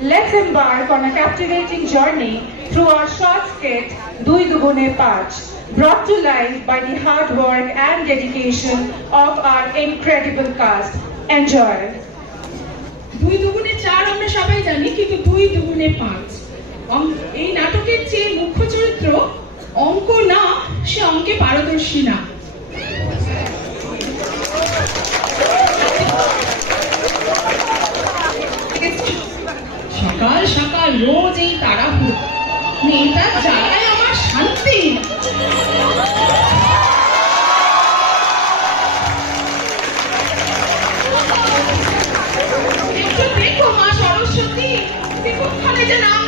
let's embark on a captivating journey through our short skit, Dui Dugune Pach, brought to life by the hard work and dedication of our incredible cast. Enjoy. দুই দুগুণে চার আমরা সবাই জানি কিন্তু দুই দুগুণে পাঁচ এই নাটকের যে মুখ্য চরিত্র অঙ্ক না সে অঙ্কে পারদর্শী না সকাল সকাল রোজ এই তাড়াহুড়ো। মেয়েটা জ্বালায় আমার শান্তি। দেখো মা সরস্বতী যে নাম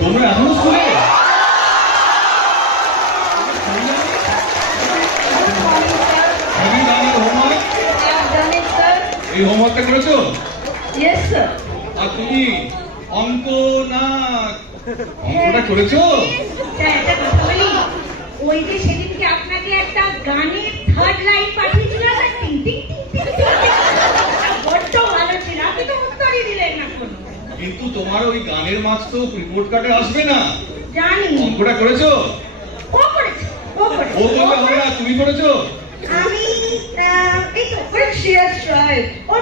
তোমরা এখনও স্কুলে. এই হোমওয়ার্কটা করেছ sir. আর তুমি অঙ্ক না অঙ্কটা করেছ স্যার, একটা কথা বলি? ওই যে সেদিনকে আপনাকে একটা গানের থার্ড লাইন পাঠিয়েছিলাম টিং টিং টিং। বড্ড ভালো ছিল আপনি তো উত্তরই দিলেন না কোনো কিন্তু তোমার ওই গানের মার্কস তো রিপোর্ট কার্ডে আসবে না। জানি। অঙ্কটা করেছ? ও করেছে ও করেছে। ও হবে না তুমি করেছ? আমি এই তো ও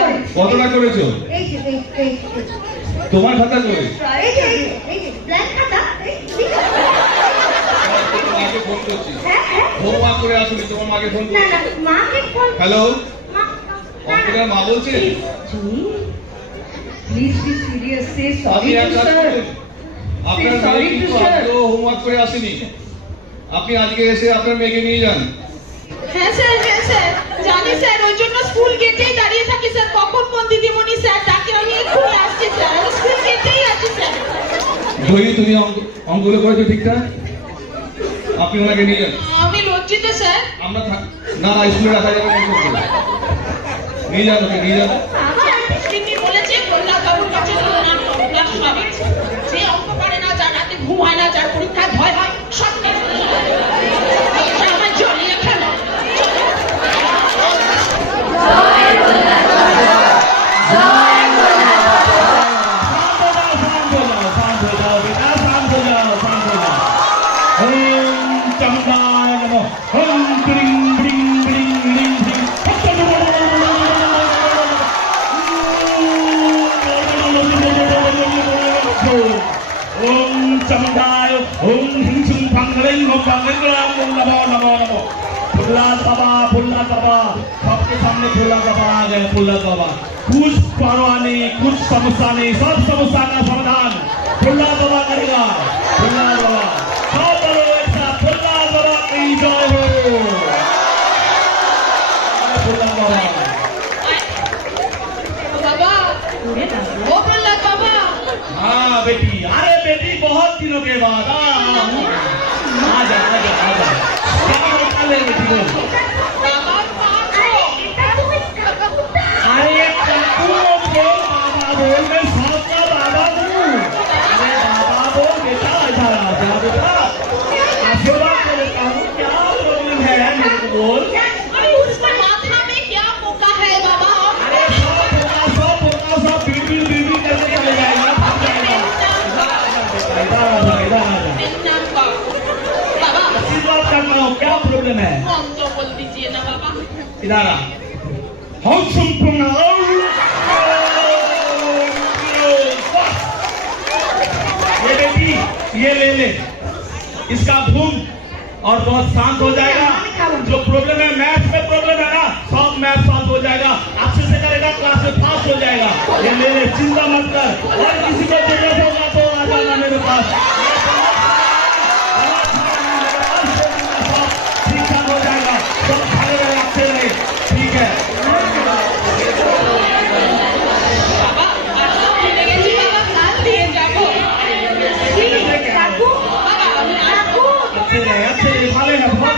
করেছে। কতটা করেছ? এই যে এই। তোমার খাতা করে এই যে এই যে, ব্ল্যাক খাতা। ফোন করছি। হ্যাঁ হ্যাঁ। করে আসুনি তোমার মাকে ফোন না না মাকে ফোন হ্যালো অঙ্কটার মা বলছে? Please করে আসেনি। আপনি আজকে এসে আপনার মেয়েকে নিয়ে যান। আমি এক্ষুনি আসছি স্যার। আমি স্কুল আমরা না স্কুলে রাখা না যার फुल्ला कबा फुल्ला कबा सबके सामने फुल्ला कबा आ गया फुल्ला कबा कुछ परवाने कुछ समस्या नहीं सब समस्या का समाधान फुल्ला कबा करेगा फुल्ला कबा सब बोलो एक साथ फुल्ला कबा की जय हो फुल्ला कबा हाँ बेटी अरे बेटी बहुत दिनों के बाद आ जा आ जा आ जा अरे संपूर्ण ये बेटी ये ले ले इसका घूम और बहुत शांत हो जाएगा जो प्रॉब्लम है मैथ में प्रॉब्लम है ना सब मैथ सॉल्व हो जाएगा अच्छे से करेगा क्लास में पास हो जाएगा ये ले ले चिंता मत कर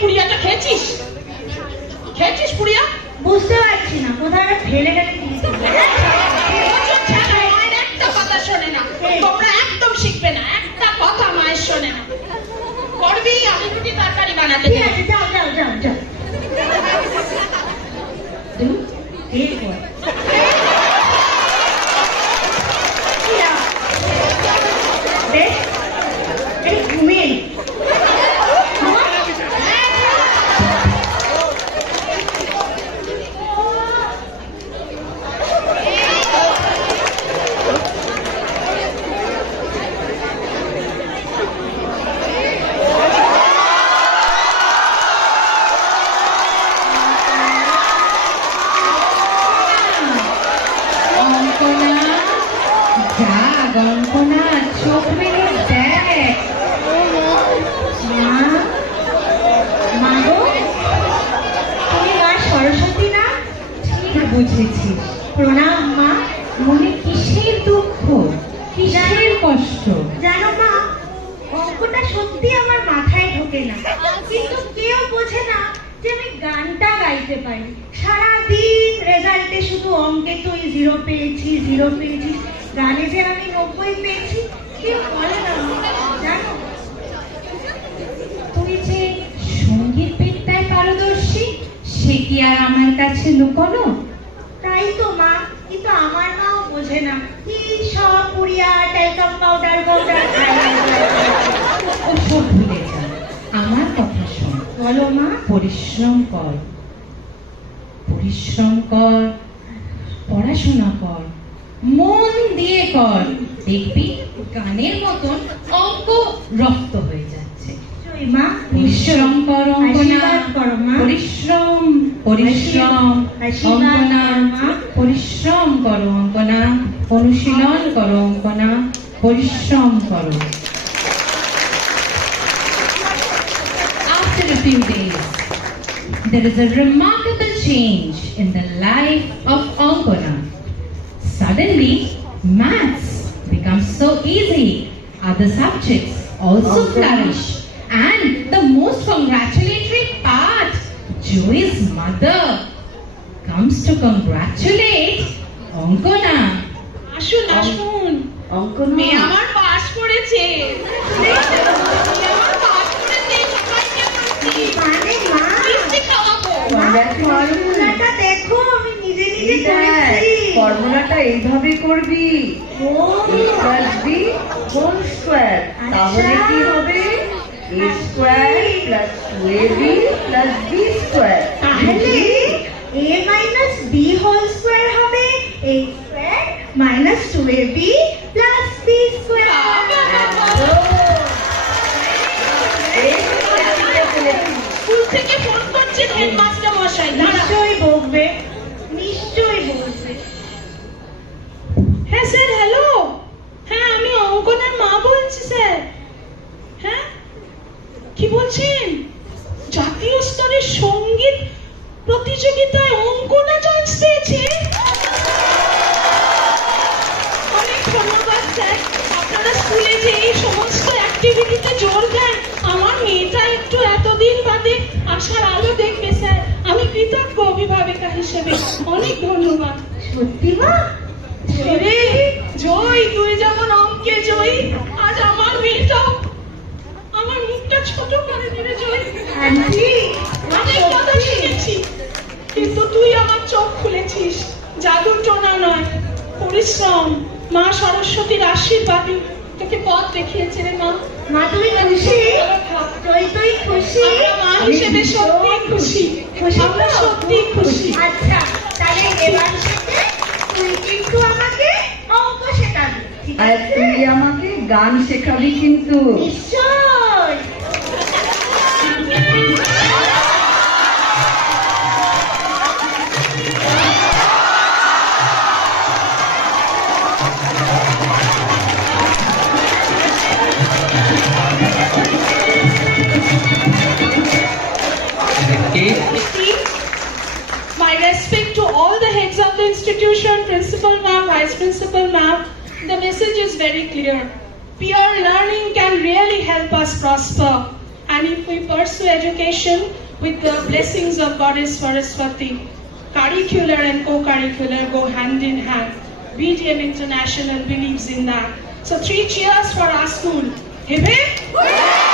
করে পুড়িয়াটা খেয়েছিস? খেয়েছিস পুড়িয়া? বুঝতে পারছি না কোথাও একটা ফেলে গেলে একটা কথা শোনে না। তোমরা একদম শিখবে না একটা কথা মায়ের শোনে না। করবি আমি রুটি তরকারি বানাতে বুঝেছি। প্রণাম মা মনে কিসের দুঃখ? কিসের কষ্ট? জানো মা, অঙ্কটা সত্যি আমার মাথায় ঢোকে না। কিন্তু কেউ বোঝে না যে আমি গানটা গাইতে পারি। সারাদিন রেজাল্টে শুধু অঙ্কে তুই জিরো পেয়েছি জিরো পেয়েছি। গানে যে আমি নব্বই পেয়েছি কেউ বলে না জানো? তুমি যে সংগীত বিদ্যায় পারদর্শী, সে কি আর আমার কাছে লুকোনো তাই তো মা কিন্তু আমার মাও বোঝে না। কি সব পুরিয়া টেলকাম পাউডার পাউডার ওসব ভুলে যা আমার কথা শোন। বলো মা। পরিশ্রম কর। পরিশ্রম কর। পড়াশোনা কর। মন দিয়ে কর। দেখবি গানের মতন অঙ্ক রক্ত হয়ে যাচ্ছে। মা। পরিশ্রম কর অঙ্কনা। পরিশ্রম পরিশ্রম অঙ্কনা। অনুশীলন করো অঙ্কনা পরিশ্রম করো After a few days, there is a remarkable change in the life of Ankona. Suddenly, maths becomes so easy. Other subjects also flourish. And the most congratulatory part, Joey's mother comes to congratulate Ankona. আসুন আসুন। অঙ্কন মেয়ে আমার pass করেছে। মানে ফর্মুলাটা এইভাবে করবি। প্লাস বি হোল স্কোয়ার তাহলে কি হবে? A square plus two A B plus B square তাহলে a minus B whole square হবে a minus 2ab জোর দেন আমার মেয়েটা একটু এতদিন বাদে আশার আলো দেখবে স্যার। আমি কৃতজ্ঞ অভিভাবিকা হিসেবে। অনেক ধন্যবাদ। সত্যি মা? রে জয়। তুই যেমন অঙ্কে জয়ী আজ আমার মেয়েটাও। আমার মুখটা ছোট করে দিলে জয়। অনেক কথা শিখেছি কিন্তু তুই আমার চোখ খুলেছিস। জাদুর টোনা নয় পরিশ্রম। মা সরস্বতীর আশীর্বাদই তোকে পথ দেখিয়েছে রে মা। মা তুমি খুশি তুই তুই খুশি। আমরা মা হিসেবে সত্যি খুশি। আমরা সত্যি খুশি। আচ্ছা তাহলে এবার থেকে তুই কিন্তু আমাকে অঙ্ক শেখাবি ঠিক আর আছে তুই আমাকে গান শেখাবি কিন্তু। নিশ্চয় principal ma'am. The message is very clear. Peer learning can really help us prosper. And if we pursue education with the blessings of Goddess Saraswati, curricular and co-curricular go hand in hand. BDM International believes in that. So three cheers for our school. Hip hip!